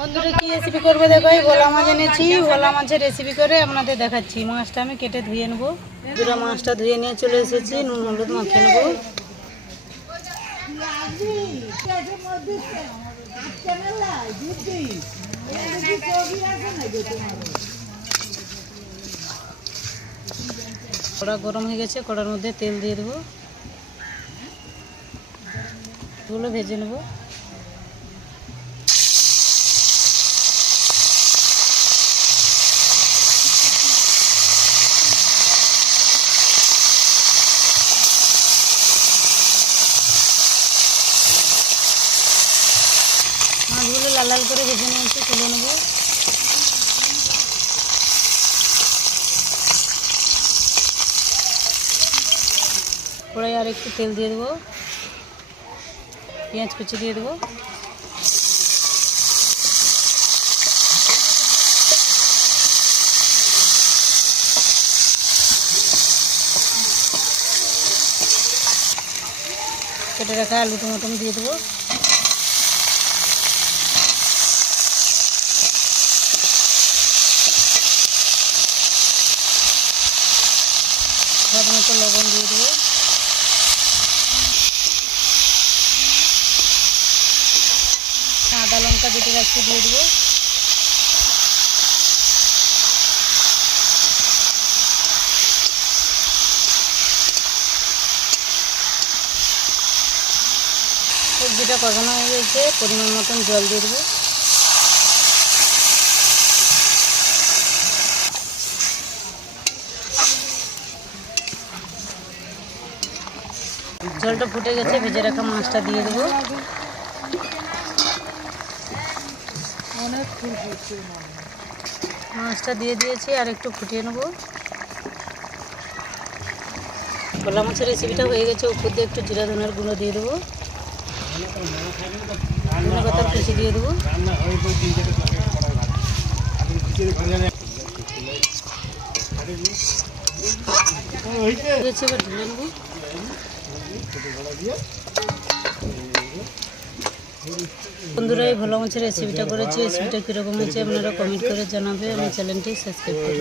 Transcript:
বন্ধুরা কি রেসিপি করবে দেখো, এই ভোলা মাছ এনেছি। ভোলা মাছের রেসিপি করে আপনাদের দেখাচ্ছি। মাছটা আমি কেটে ধুয়ে নেবো। বন্ধুরা মাছটা ধুয়ে নিয়ে চলে এসেছি, নুন হলুদ মাখিয়ে নেবো। কড়া গরম হয়ে গেছে, কড়ার মধ্যে তেল দিয়ে দেবো। এগুলো ভেজে নেবো। মাছগুলো লাল লাল করে ভেজে নিয়েছি, তুলে নেবো। কড়াই আর একটু তেল দিয়ে দেবো, পেঁয়াজ কুচি দিয়ে দেবো। কেটে রাখা আলু টমেটো দিয়ে দেবো। স্বাদ মতো লবণ দিয়ে দেবো। আদা লঙ্কা কেটে রাখতে দিয়ে দেবো। সবজিটা কষানো হয়ে গেছে, পরিমাণ মতন জল দিয়ে দেবো। জলটা ফুটে গেছে, ভেজে রাখা মাছটা দিয়ে দেবো। মাছটা দিয়ে দিয়েছি, আর একটু ফুটিয়ে নেবো। ভোলা মাছের রেসিপিটা হয়ে গেছে। উপর দিয়ে একটু জিরা ধনের গুঁড়ো দিয়ে দেবো। ধনে পাতার কুচি দিয়ে দেবো। এবার ঢেলে নেবো। বন্ধুরা এই ভোলা মাছের রেসিপিটা করেছি। রেসিপিটা কীরকম হয়েছে আপনারা কমেন্ট করে জানাবে। আমার চ্যানেলটি সাবস্ক্রাইব করুন।